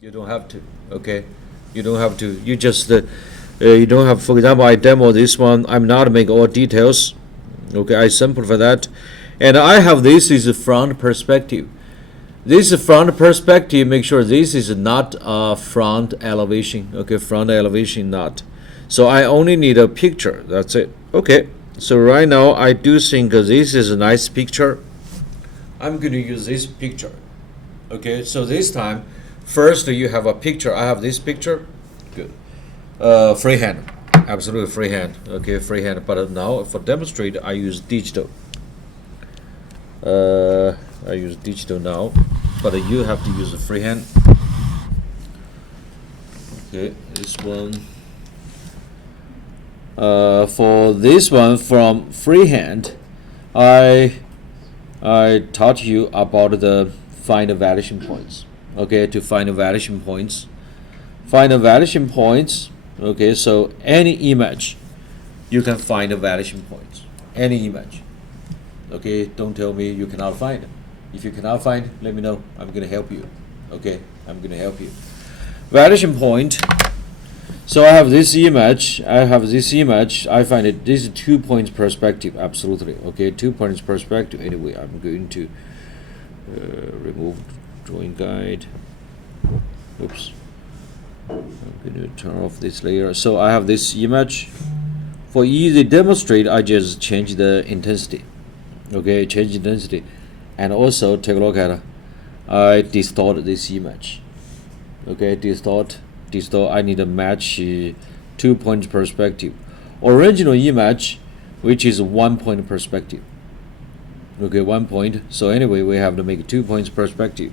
You don't have to. Okay, you don't have to. You just you don't have. For example, I demo this one. I'm not make all details. Okay, I simplify that, and I have this is a front perspective. This is front perspective. Make sure this is not a front elevation. Okay, front elevation not. So I only need a picture. That's it. Okay. So right now I do think this is a nice picture. I'm going to use this picture. Okay. So this time, first you have a picture. I have this picture. Good. Freehand. Absolutely freehand. Okay, freehand. But now for demonstrate, I use digital. I use digital now, but you have to use a freehand. Okay, this one. For this one from freehand, I taught you about the find the validation points. Okay, to find the validation points. Find the validation points. Okay, so any image, you can find the validation points. Any image. Okay, don't tell me you cannot find it. If you cannot find it, let me know. I'm gonna help you. Okay, I'm gonna help you. Validation point. So I have this image. I find it. This is 2 points perspective. Absolutely. Okay, 2 points perspective. Anyway, I'm going to remove drawing guide. Oops. I'm going to turn off this layer. So I have this image. For easy demonstrate, I just change the intensity. Okay, change intensity, and also take a look at. I distort this image. Okay, distort. I need to match 2 points perspective. Original image, which is 1 point perspective. Okay, 1 point. So anyway, we have to make 2 points perspective.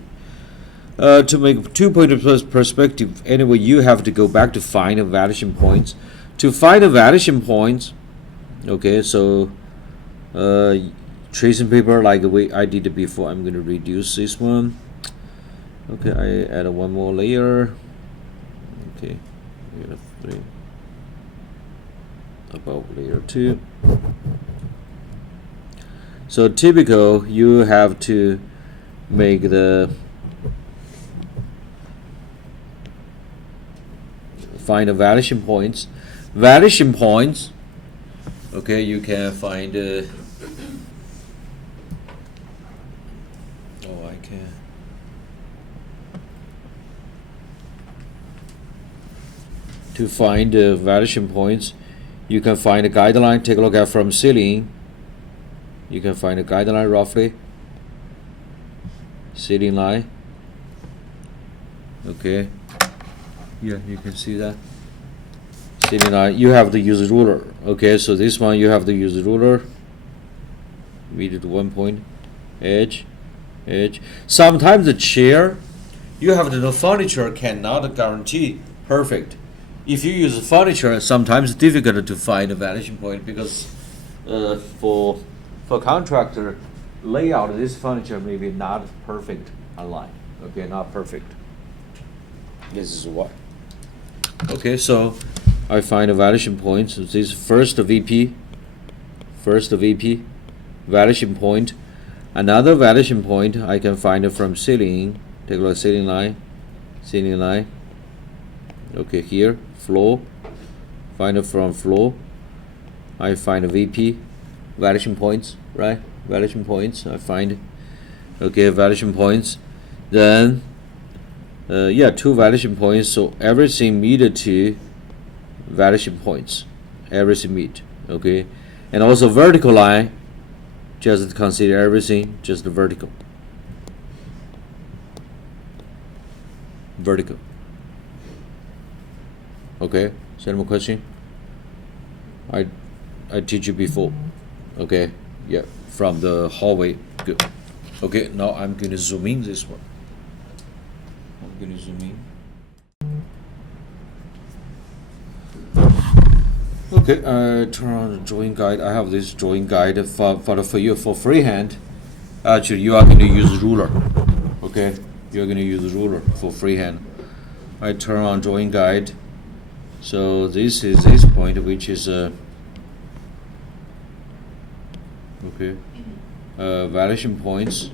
To make 2 point perspective, anyway, you have to go back to find the validation points. To find the validation points, okay, so tracing paper like the way I did it before. I'm going to reduce this one. Okay, I add one more layer. Okay, above layer 2. So typical, you have to make the find the validation points. Validation points. Okay, you can find. I can. To find the validation points, you can find a guideline. Take a look at from ceiling. You can find a guideline roughly. Ceiling line. Okay. Yeah, you can see that. Ceiling line. You have to use a ruler. Okay, so this one you have to use a ruler. Meet it 1 point. Edge. Sometimes the chair, you have to know furniture cannot guarantee perfect. If you use furniture, sometimes it's difficult to find a validation point because for contractor layout, this furniture may be not perfect online. Okay, not perfect. This is why. Okay, so I find a validation point. So this first VP, validation point. Another validation point I can find it from ceiling. Take a look at ceiling line. Okay, here floor. Find it from floor. I find a VP validation points, right? Validation points. I find. Okay, validation points. Then, 2 validation points. So everything meet to validation points. Everything meet. Okay, and also vertical line. Just consider everything just vertical. Okay, is there any more question? I teach you before. Okay, yeah, from the hallway. Good. Okay, now I'm going to zoom in this one. Okay, turn on the drawing guide. I have this drawing guide for you for freehand. Actually, you are going to use ruler. Okay, you're going to use ruler for freehand. I turn on drawing guide. So this is this point, which is validation points.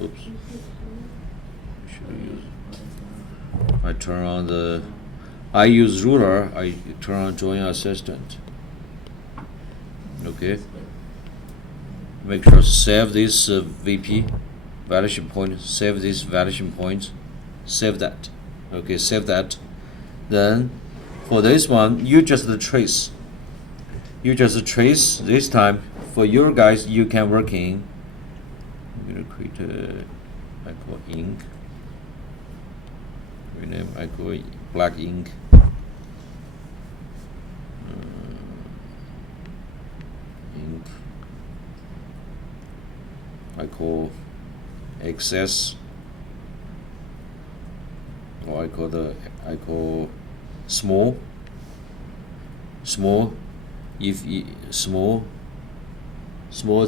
Oops. I turn on the. I use ruler. I turn on drawing assistant. Okay. Make sure save this VP validation point. Save this validation point. Save that. Okay, save that. Then for this one, you just trace. You just trace this time. For your guys, you can work in. I'm gonna create a. I call ink. Rename. I call black ink. Ink. I call excess. Or I call small. Small. If small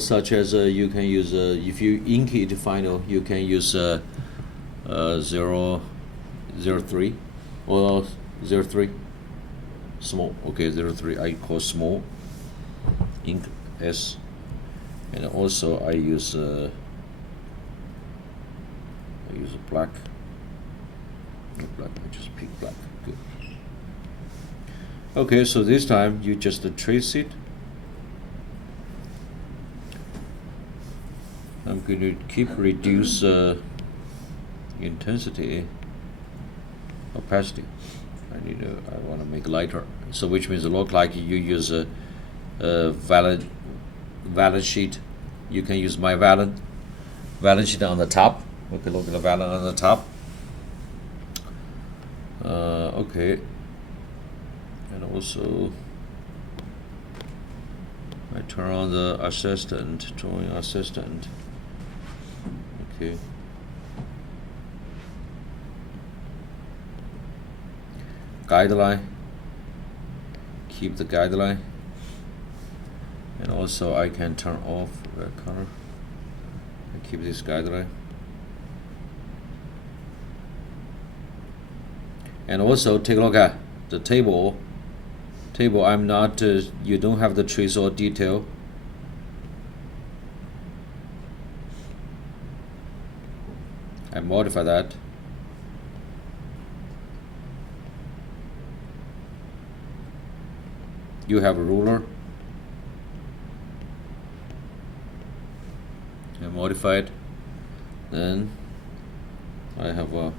such as you can use if you ink it final, you can use 003 or 03 small. Okay, 03 I call small ink S, and also I use black. Not black. I just pick black. Good. Okay, so this time you just trace it. I'm going to keep reduce intensity, opacity. I want to make lighter. So which means it look like you use a valid sheet. You can use my valid sheet on the top. We can look at the valid on the top. Okay. And also, I turn on the assistant, drawing assistant. Okay. Guideline. Keep the guideline. And also, I can turn off red color. And keep this guideline. And also, take a look at the table. I'm not. You don't have the trace or detail. I modify that. You have a ruler. I modify it. Then I have a.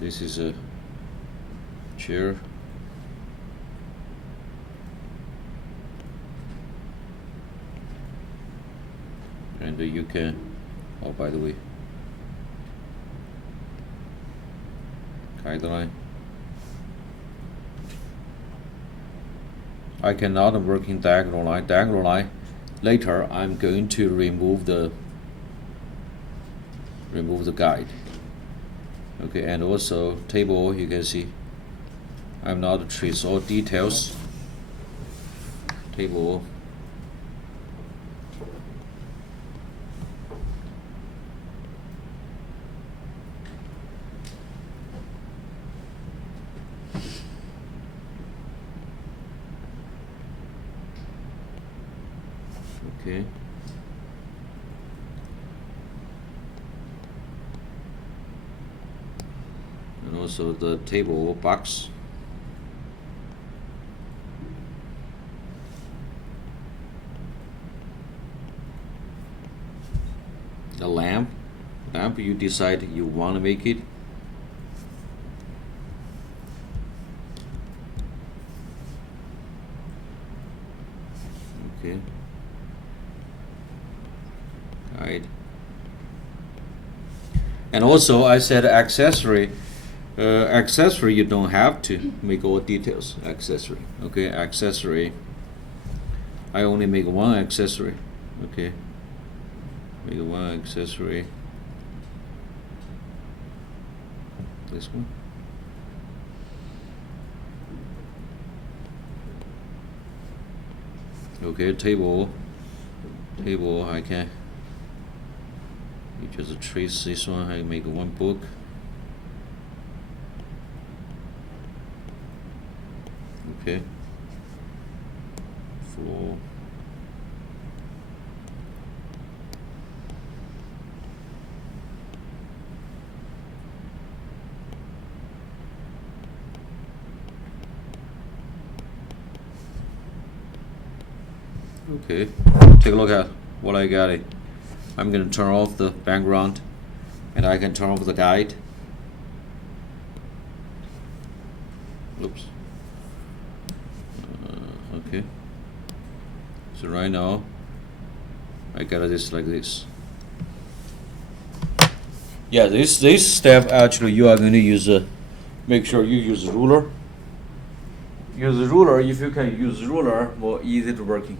This is a chair. And you can, oh by the way, guideline. I cannot work in diagonal line. Diagonal line. Later, I'm going to remove the guide. Okay, and also table. You can see, I'm not trace all details. Table. Okay. And also the table box. The lamp you decide you want to make it. Okay. Guide. And also I said accessory. Accessory you don't have to make all details. Accessory. Okay, accessory. I only make one accessory. Okay. Make one accessory. This one. Okay, table. I can. You just trace this one. I make one book. Okay. Floor. Okay, take a look at what I got. I'm going to turn off the background, and I can turn off the guide. Oops. Okay. So right now, I got this like this. Yeah, this step actually you are going to use make sure you use ruler. Use ruler. If you can use ruler, more easy to working.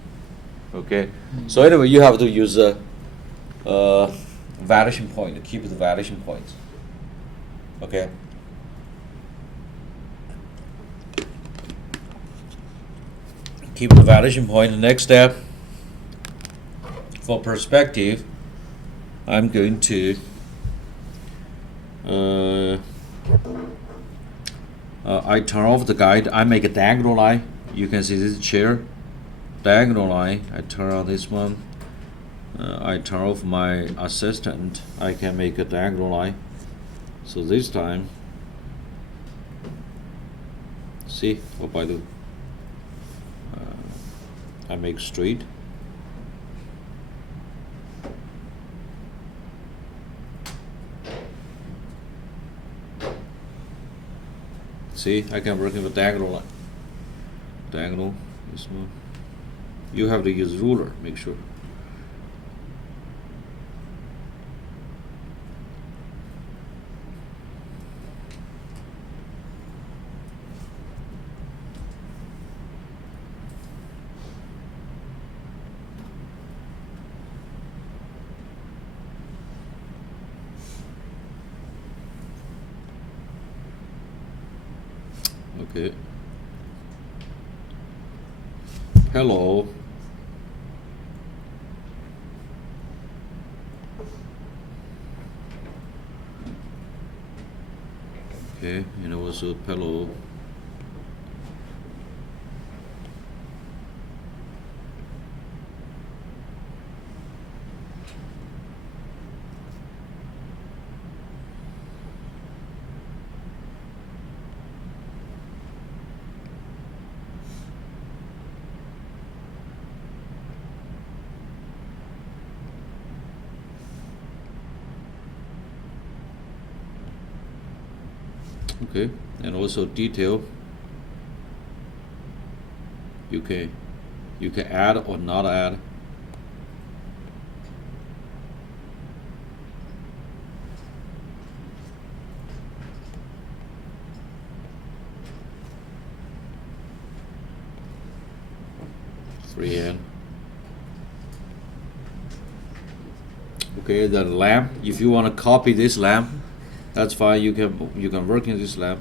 Okay. So anyway, you have to use a vanishing point to keep the vanishing points. Okay. Keep the vanishing point. The next step for perspective, I'm going to I turn off the guide. I make a diagonal line. You can see this chair diagonal line. I turn on this one. I turn off my assistant. I can make a diagonal line. So this time, see what I do? I make straight. See, I can work with diagonal line. Diagonal, this one. You have to use ruler, make sure. Okay. Hello. Okay, and also hello. Okay, and also detail. You can add or not add. Freehand. Okay, the lamp. If you want to copy this lamp, that's fine. You can work in this lamp.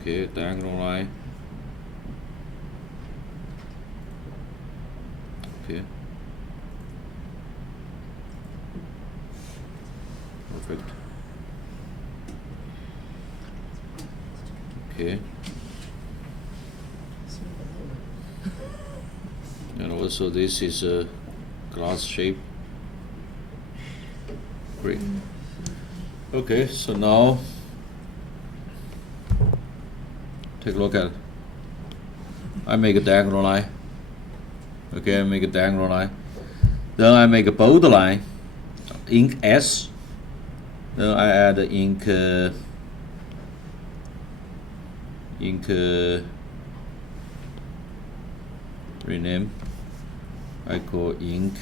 Okay, diagonal line. Okay. Perfect. Okay. And also this is a glass shape. Great. Okay, so now take a look at it. I make a diagonal line. Okay, I make a diagonal line. Then I make a bold line, ink S. Then I add ink rename. I call ink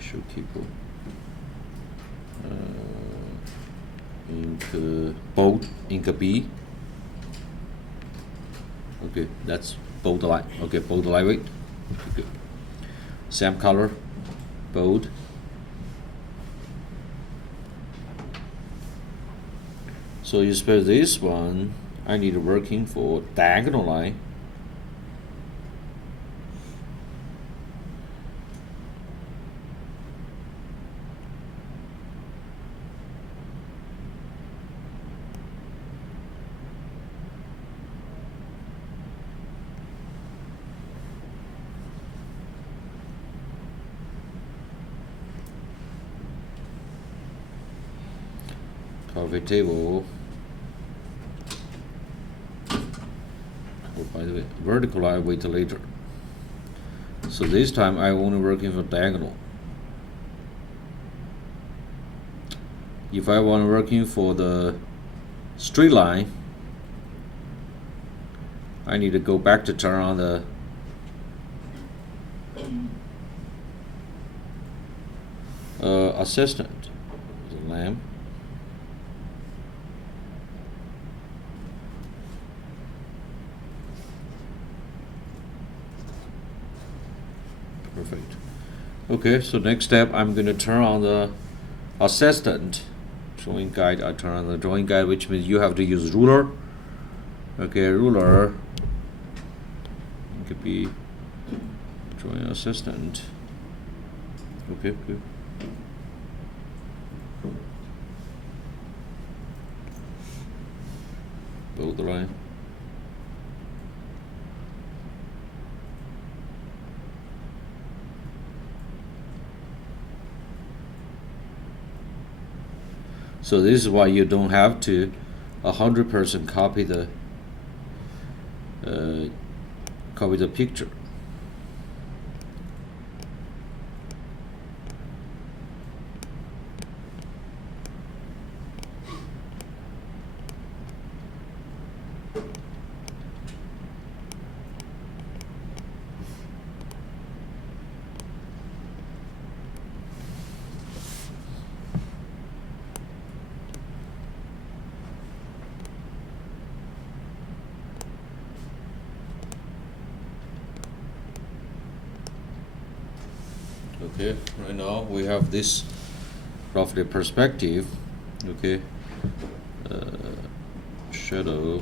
show keyboard. Ink bold, ink B. Okay, that's bold line. Okay, bold lightweight. Okay, good. Same color, bold. So you spell this one. I need working for diagonal line. coffee table. Oh, by the way, vertical I wait later. So this time I only working for diagonal. If I want working for the straight line, I need to go back to turn on the assistant, the lamp. Perfect. Okay, so next step, I'm going to turn on the assistant drawing guide. I turn on the drawing guide, which means you have to use ruler. Okay, ruler. It could be drawing assistant. Okay, good. Build the line. So this is why you don't have to 100% copy the picture. Okay, right now we have this roughly perspective. Okay, shadow.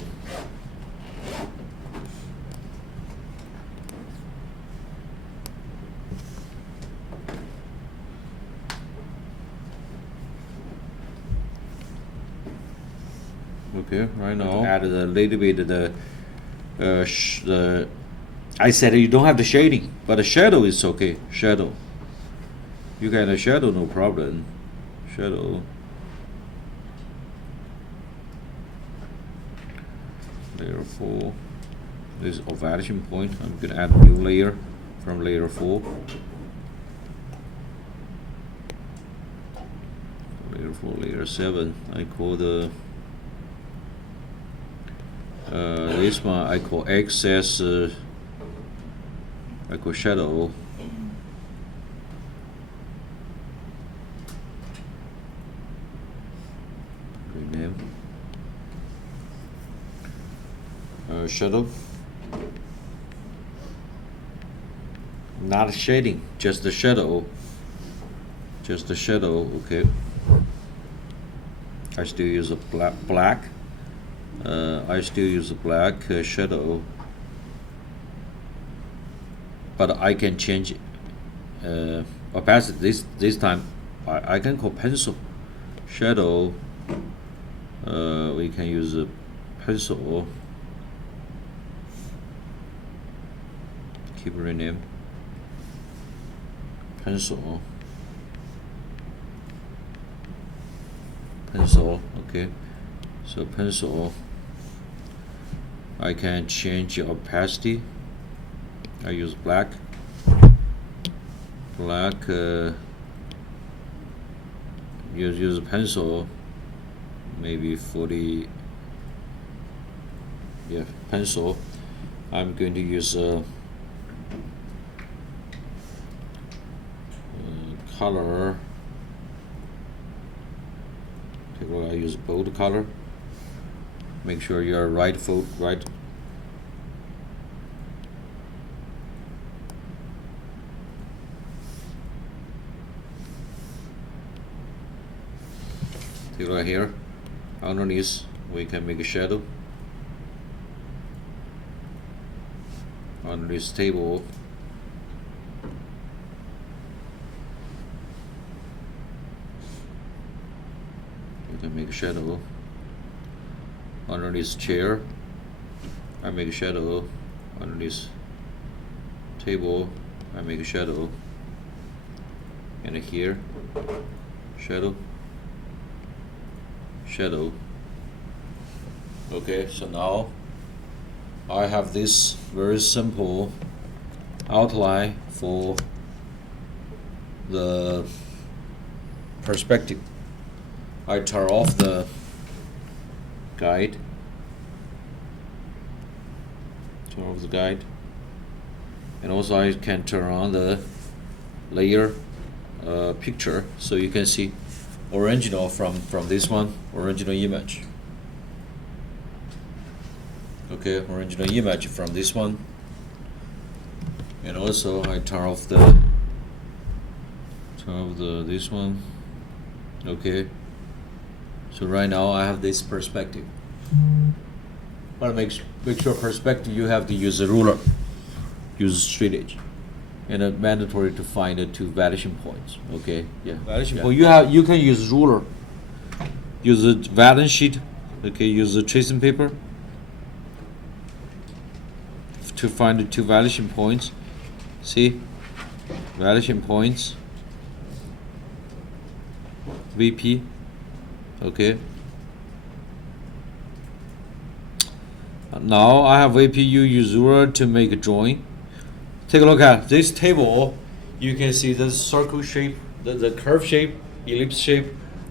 Okay, right now add a little bit of the I said you don't have the shading, but the shadow is okay. Shadow. You can add a shadow, no problem. Shadow. Layer 4. This is vanishing point. I'm gonna add a new layer from layer 4. Layer 4, layer 7. I call the this one I call excess. I call shadow. Rename. Shadow. Not shading, just the shadow. Just the shadow. Okay. I still use a black. I still use a black shadow. But I can change opacity. This time I can call pencil shadow. We can use a pencil. Keep rename pencil. Okay, so pencil. I can change opacity. I use black. Use a pencil, maybe 40. Yeah, pencil. I'm going to use color. I use bold color. Make sure you're right. Take right here. Underneath, we can make a shadow. On this table, we can make a shadow. Under this chair, I make a shadow. Under this table, I make a shadow. And here, shadow. shadow. Okay, so now I have this very simple outline for the perspective. I turn off the guide. Turn off the guide. And also I can turn on the layer picture, so you can see original from this one, original image. Okay, original image from this one. And also I turn off this one. Okay, so right now I have this perspective, but make sure perspective you have to use a ruler, use straight edge, and it's mandatory to find the two vanishing points. Okay, yeah, vanishing point. You can use ruler, use a valence sheet. Okay, use a tracing paper to find the two vanishing points. See, vanishing points. VP. Okay. Now I have VP. You use ruler to make a drawing. Take a look at this table. You can see the circle shape, the curve shape, ellipse shape.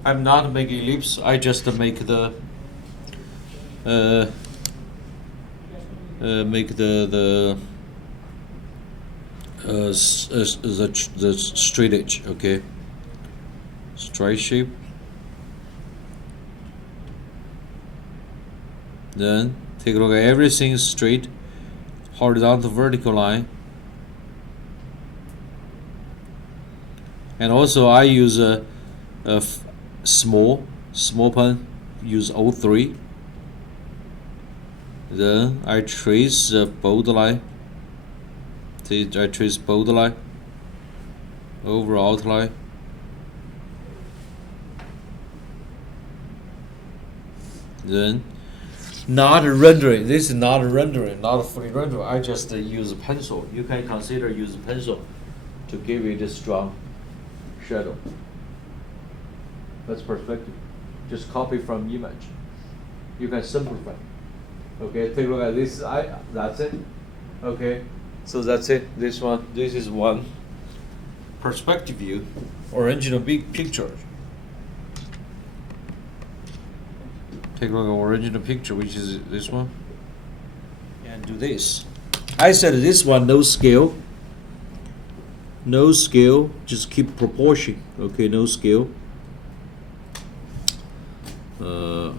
I'm not making ellipse. I just make the straight edge. Okay. Straight shape. Then take a look at everything straight, horizontal, vertical line. And also I use a small pen, use 03. Then I trace a bold line. See, I trace bold line over outline. Then not rendering. This is not rendering, not fully rendering. I just use a pencil. You can consider use a pencil to give it a strong shadow. That's perspective. Just copy from image. You can simplify. Okay, take a look at this. That's it. Okay, so that's it. This one. This is one perspective view, original big picture. Take a look at original picture, which is this one, and do this. I said this one no scale. No scale, just keep proportion. Okay, no scale.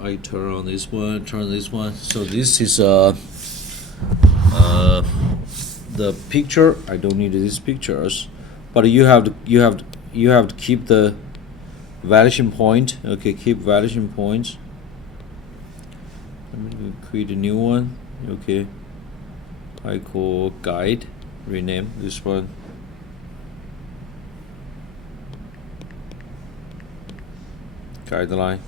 I turn on this one, turn this one. So this is the picture. I don't need these pictures, but you have to keep the vanishing point. Okay, keep vanishing points. I'm going to create a new one. Okay, I call guide. Rename this one. Guideline.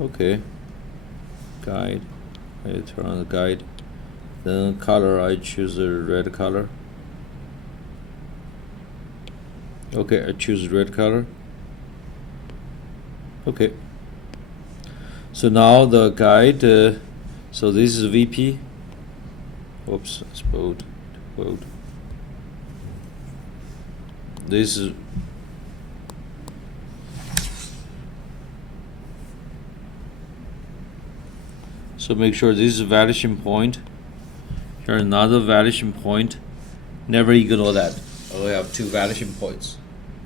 Okay, guide. I turn on the guide. Then color, I choose a red color. Okay, I choose red color. Okay. So now the guide. So this is VP. Oops, it's bold. Bold. This is. So make sure this is a vanishing point. Here another vanishing point. Never ignore that. We have two vanishing points.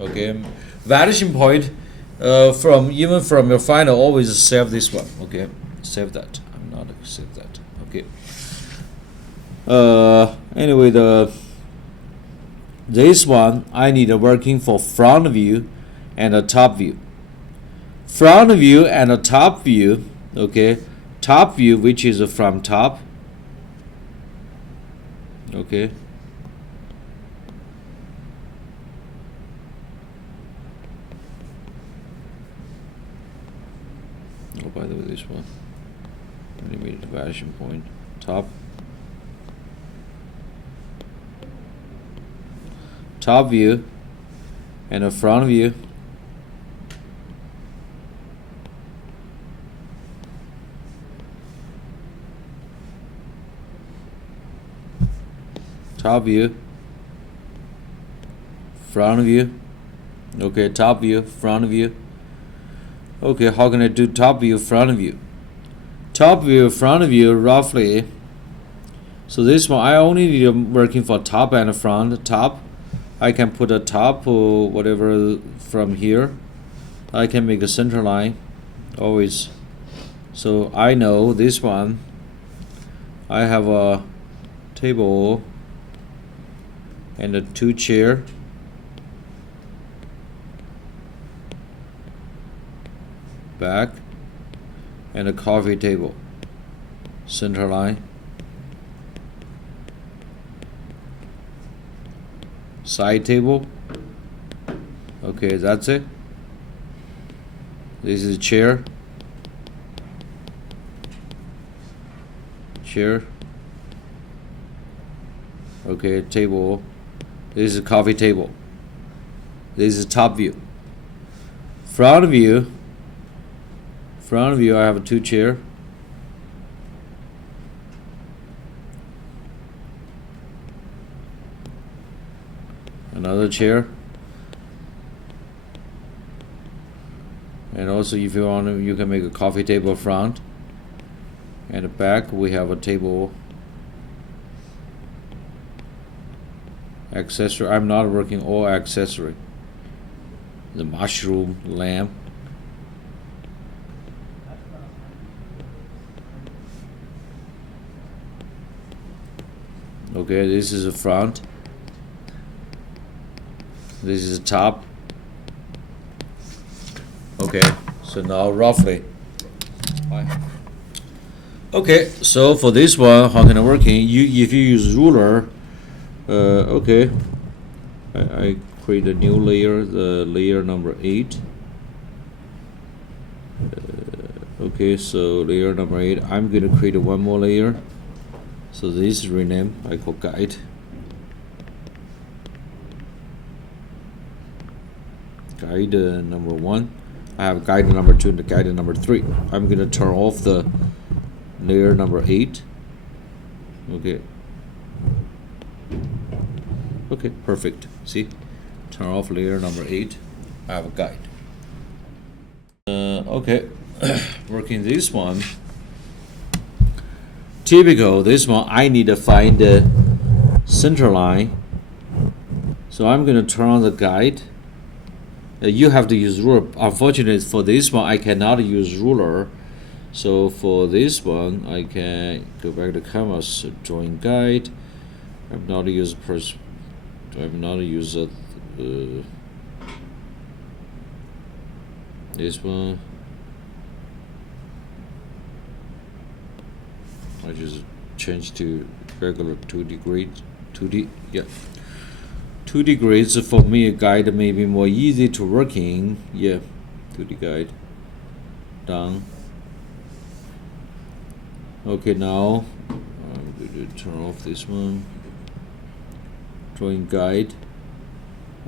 Okay, vanishing point. Even from your final, always save this one. Okay, save that. I'm not gonna save that. Okay. Anyway, this one I need a working for front view and a top view. Front view and a top view. Okay. Top view, which is from top. Okay. Oh, by the way, this one. Animated vanishing point. Top. Top view and a front view. top view, front view. Okay, top view, front view. Okay, how can I do top view, front view? Top view, front view, roughly. So this one, I only need working for top and front. Top, I can put a top or whatever from here. I can make a center line, always. So I know this one, I have a table and a 2 chair. Back and a coffee table, center line, side table. Okay, that's it. This is chair, okay, table. This is coffee table. This is top view. Front view, I have 2 chair. Another chair. And also if you want to, you can make a coffee table front. And the back we have a table. Accessory. I'm not working all accessory. The mushroom lamp. Okay, this is the front. This is the top. Okay, so now roughly. Okay, so for this one, how can I work in? If you use ruler, okay, I create a new layer, the layer number 8. Okay, so layer number 8. I'm gonna create one more layer. So this is rename. I call guide. Guide number 1. I have guide number 2 and guide number 3. I'm gonna turn off the layer number 8. Okay. Okay, perfect. See, turn off layer number 8. I have a guide. Okay, working this one. Typical, this one I need to find the center line. So I'm going to turn on the guide. You have to use ruler. Unfortunately, for this one I cannot use ruler. So for this one I can go back to canvas, join guide. I'm not use this one. I just change to regular 2D grid. 2D, yeah. 2D grids for me, a guide may be more easy to working. Yeah, 2D guide. Done. Okay, now I'm going to turn off this one. Drawing guide.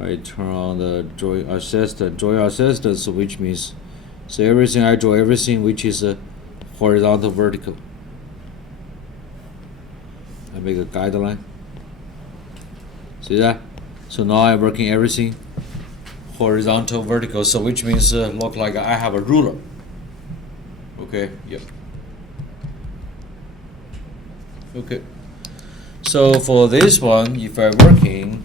I turn on the drawing assistant. Drawing assistant, so which means, so everything I draw everything which is a horizontal, vertical. I make a guideline. See that? So now I'm working everything horizontal, vertical. So which means look like I have a ruler. Okay. Yep. Okay. So for this one, if I'm working,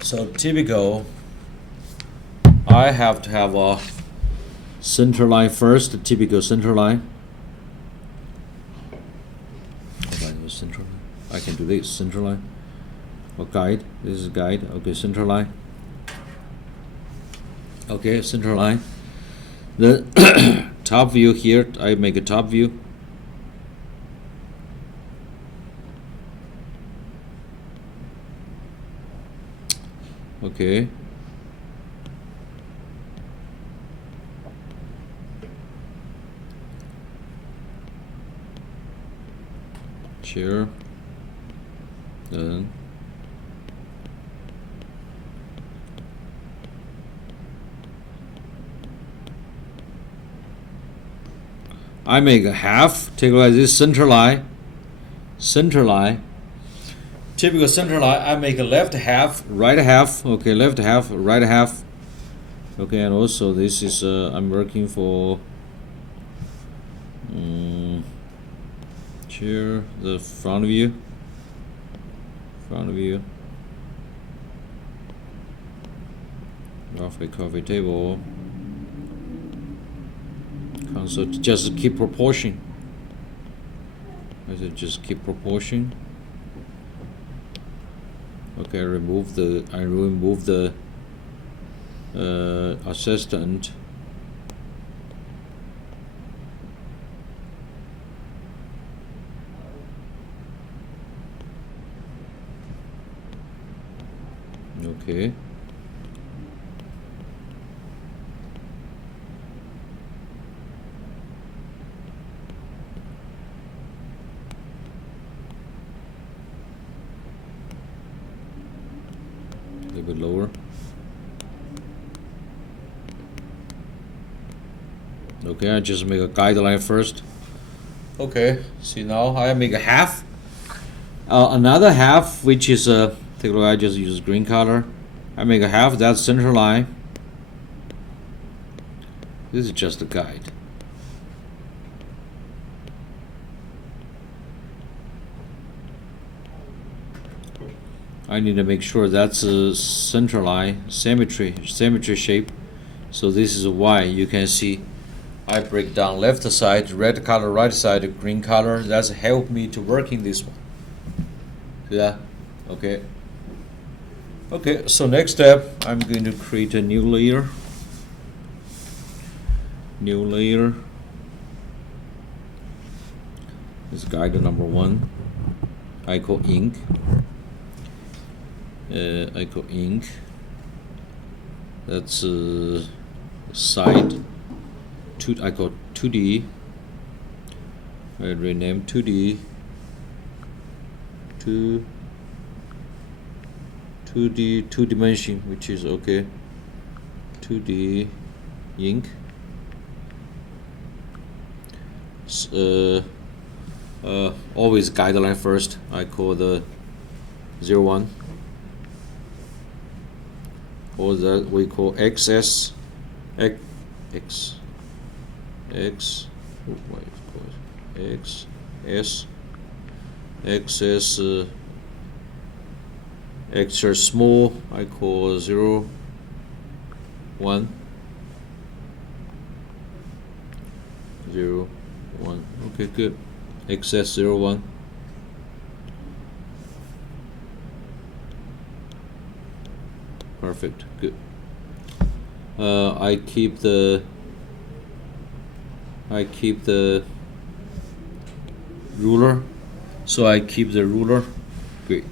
so typical, I have to have a center line first, the typical center line. Center line. I can do this, center line. Or guide, this is guide. Okay, center line. Okay, center line. The top view here, I make a top view. Okay. Share. Then I make a half. Take a look at this center line. Center line. Typical center line. I make a left half, right half. Okay, left half, right half. Okay, and also this is I'm working for here the front view. Roughly coffee table. Console, just keep proportion. I said just keep proportion. Okay, I remove the assistant. Okay. A little bit lower. Okay, I just make a guideline first. Okay, see now I make a half. Another half, which is take a look, I just use green color. I make a half, that's center line. This is just a guide. I need to make sure that's a center line, symmetry shape. So this is why you can see I break down left side, red color, right side, green color. That's help me to working this one. See that? Okay. Okay, so next step, I'm going to create a new layer. This is guide number 1. I call ink. That's side. I call 2D. I rename 2D to 2D 2 dimension, which is okay. 2D ink. Always guideline first. I call the 01. Or that we call XS. XS extra small. I call 01. Okay, good. XS 01. Perfect. Good. I keep the ruler, so I keep the ruler. Great.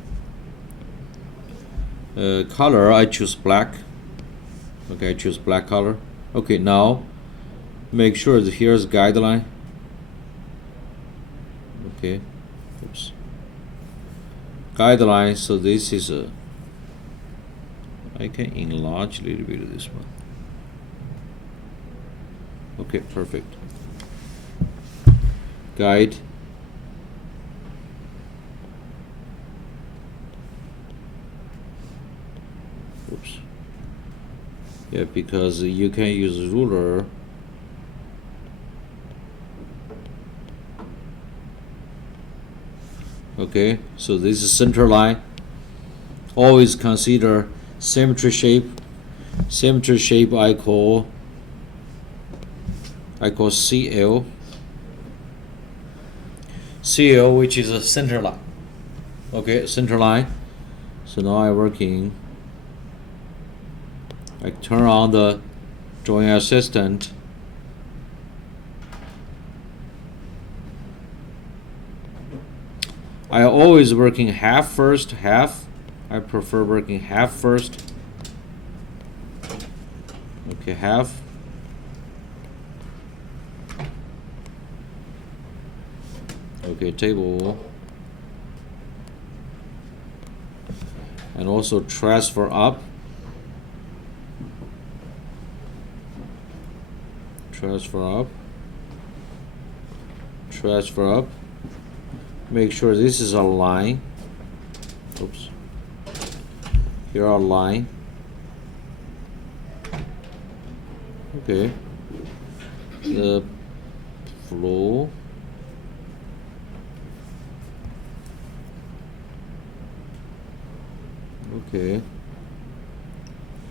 Color, I choose black. Okay, I choose black color. Okay, now make sure that here's guideline. Okay, oops. Guideline. So this is a. I can enlarge a little bit of this one. Okay, perfect. Guide. Oops. Yeah, because you can use ruler. Okay, so this is center line. Always consider symmetry shape. Symmetry shape I call CL. CL, which is a center line. Okay, center line. So now I'm working. I turn on the drawing assistant. I always working half first, half. I prefer working half first. Okay, half. Okay, table. And also transfer up. Transfer up. transfer up. Make sure this is a line. Oops. Here are line. Okay. The flow. Okay.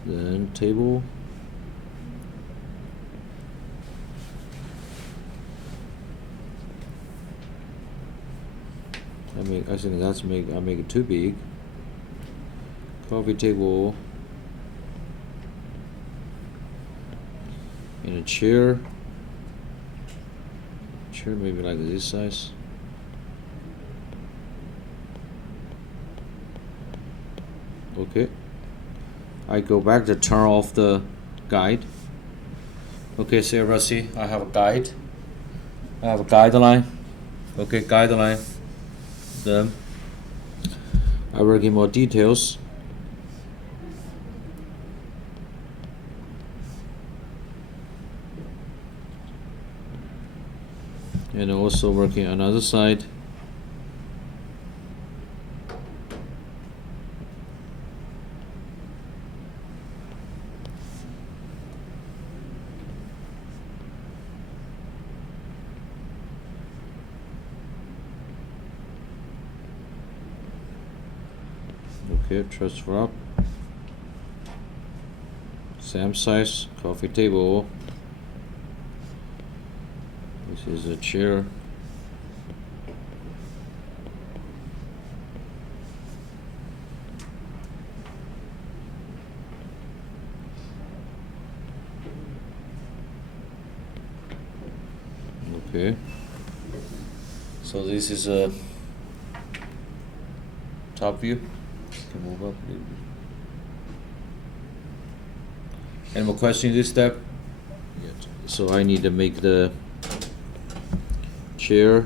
Then table. I think that's I make it too big. Coffee table. And a chair. Chair maybe like this size. Okay. I go back to turn off the guide. Okay, so everybody see, I have a guide. I have a guideline. Okay, guideline. Then I work in more details. And also working on another side. Okay, transfer up. Same size, coffee table. This is a chair. Okay. So this is a top view. Can move up a little bit. Any more questions this step? Yeah. So I need to make the chair.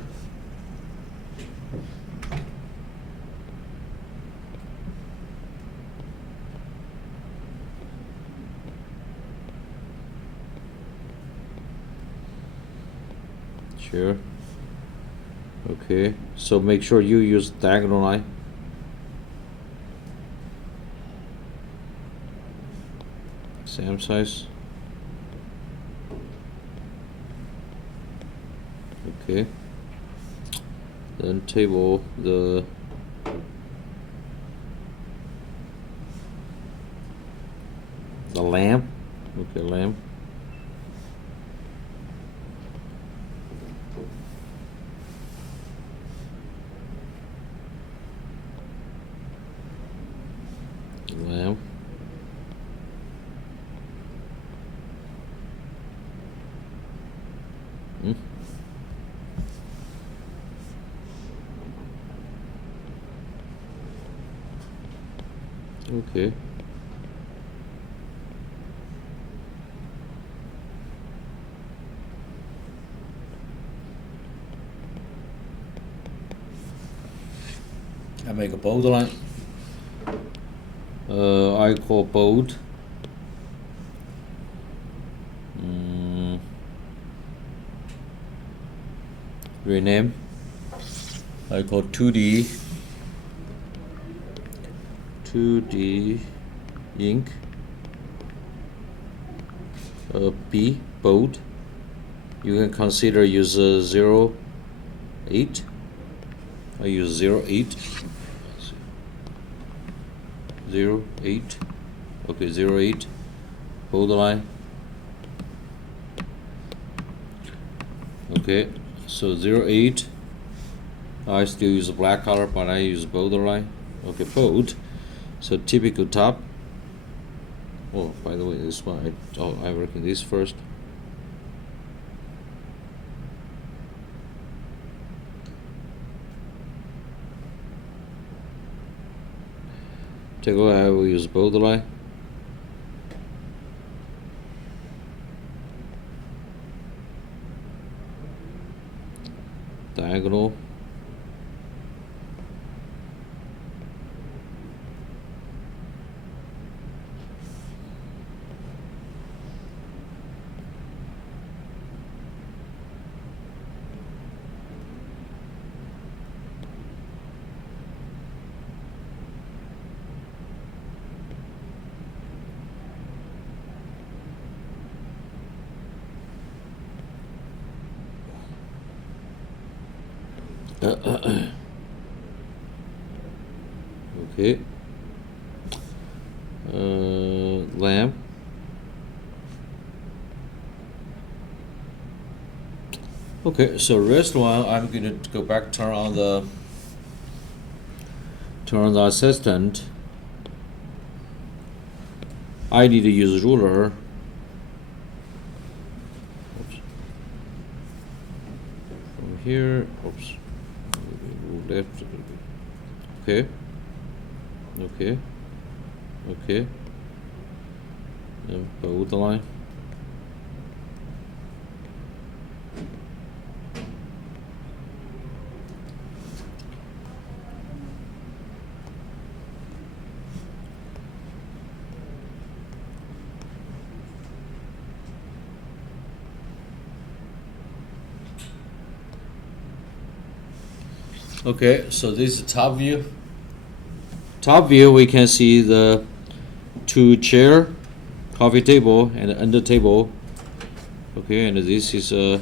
Chair. Okay. So make sure you use diagonal line. Same size. Okay. Then table the lamp. Okay, lamp. Lamp. Okay. I make a bold line. I call bold. Rename. I call 2D. 2D ink. B bold. You can consider use 0.8. I use 0.8. 0.8. Okay, 0.8. Bold line. Okay, so 0.8. I still use black color, but I use bold line. Okay, bold. So typical top. Oh, by the way, this one I work in this first. Take away, I will use bold line. Diagonal. Okay. Lamp. Okay, so rest one, I'm going to go back, turn on the assistant. I need to use ruler. Oops. From here, oops. Left. Okay. Okay. Okay. And bold the line. Okay, so this is top view. Top view, we can see the two chair, coffee table, and under table. Okay, and this is a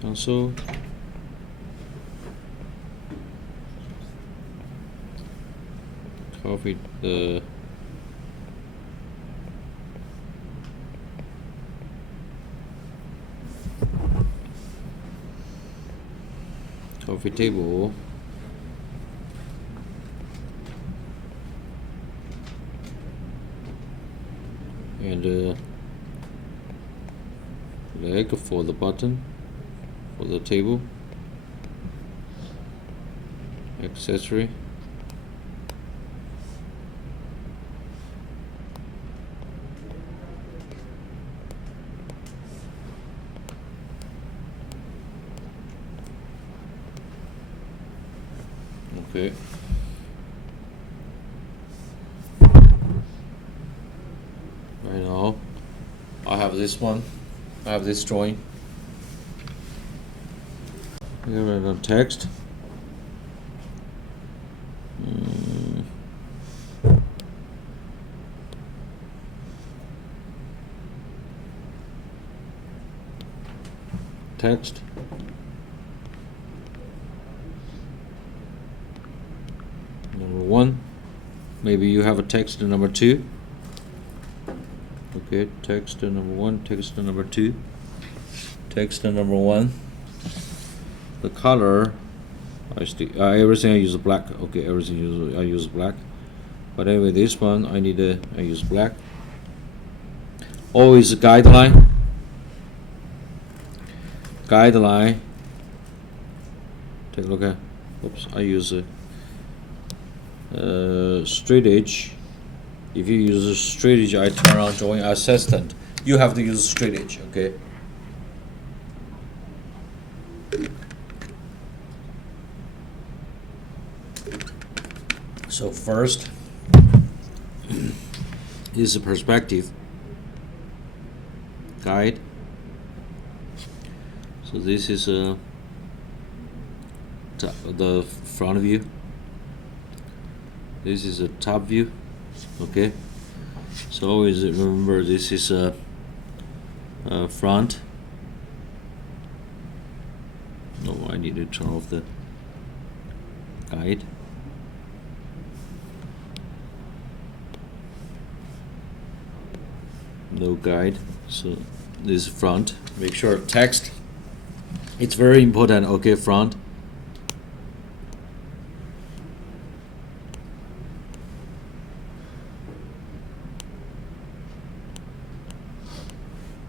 console. Coffee, the coffee table. And leg for the button for the table. Accessory. Okay. Right now, I have this one. I have this drawing. Here we have text. Text. Number one. Maybe you have a text in number two. Okay, text number one, text number two, text number one. The color, everything I use black. Okay, everything I use black. But anyway, this one I use black. Always a guideline. Guideline. Take a look at. Oops, I use straight edge. If you use a straight edge, I turn on drawing assistant. You have to use straight edge, okay? So first is a perspective guide. So this is the front view. This is a top view. Okay, so always remember this is a front. No, I need to turn off the guide. No guide, so this is front. Make sure text. It's very important. Okay, front.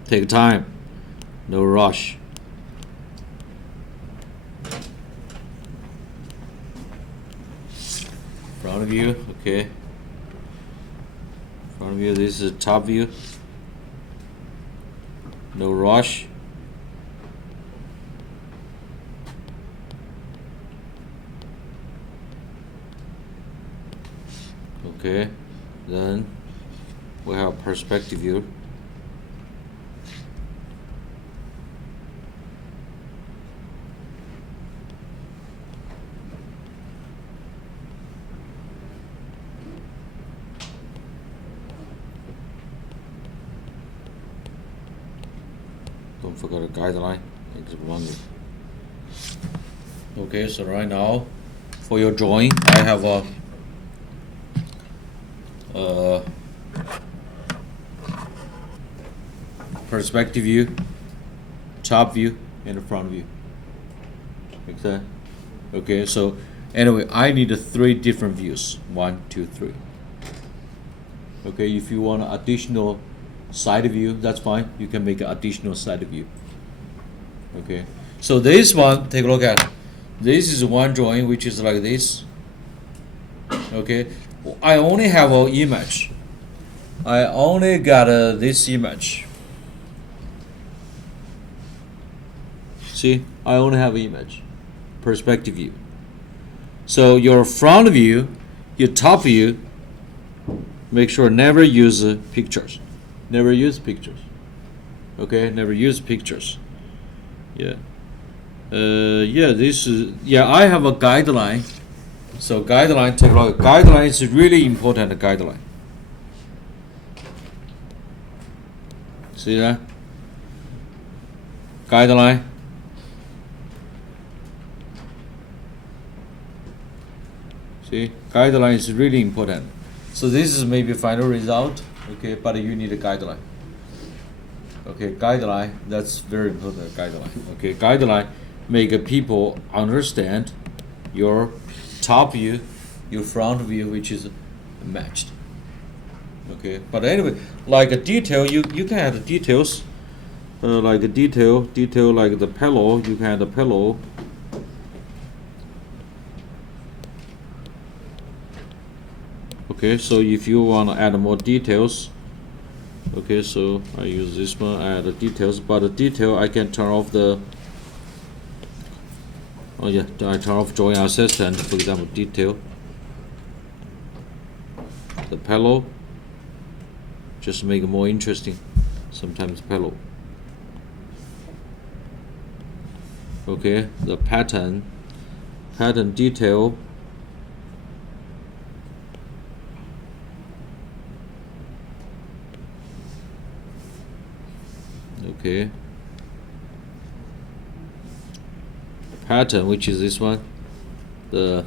Take time, no rush. Front view, okay. Front view, this is top view. No rush. Okay, then we have perspective view. Don't forget a guideline. It's one. Okay, so right now for your drawing I have a perspective view, top view, and the front view. Like that. Okay, so anyway, I need 3 different views. 1, 2, 3. Okay, if you want an additional side view, that's fine. You can make an additional side view. Okay, so this one, take a look at. This is one drawing which is like this. Okay, I only have an image. I only got this image. See, I only have an image, perspective view. So your front view, your top view, make sure never use pictures. Never use pictures. Okay, never use pictures. Yeah. Yeah, this is, yeah, I have a guideline. So guideline, take a look. Guideline is really important guideline. See that? Guideline. See, guideline is really important. So this is maybe final result, okay, but you need a guideline. Okay, guideline, that's very important, guideline. Okay, guideline make people understand your top view, your front view, which is matched. Okay, but anyway, like a detail, you can add details, like a detail like the pillow, you can add a pillow. Okay, so if you want to add more details, okay, so I use this one, I add the details, but the detail I can turn off the, oh yeah, I turn off drawing assistant, for example, detail, the pillow, just make it more interesting, sometimes pillow. Okay, the pattern detail. Okay, pattern, which is this one, the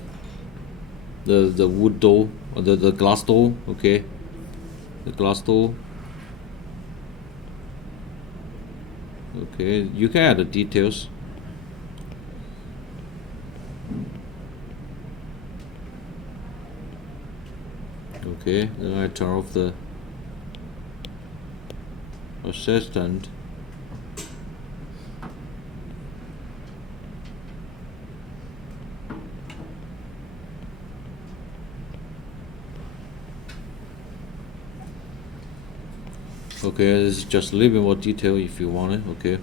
wood door, or the glass door. Okay, the glass door. Okay, you can add the details. Okay, then I turn off the assistant. Okay, this is just a little bit more detail if you want it. Okay,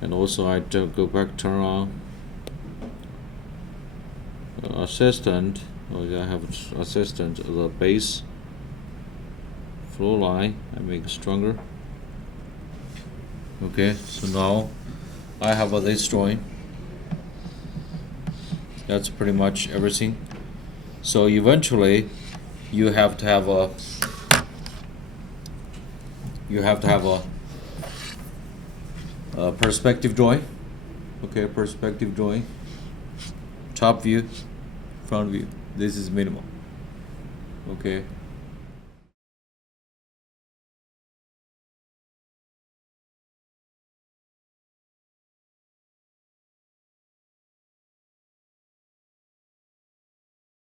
and also I go back, turn on assistant. Oh yeah, I have assistant, the base flow line, I make it stronger. Okay, so now I have this drawing. That's pretty much everything. So eventually you have to have a perspective drawing. Okay, perspective drawing, top view, front view. This is minimal. Okay,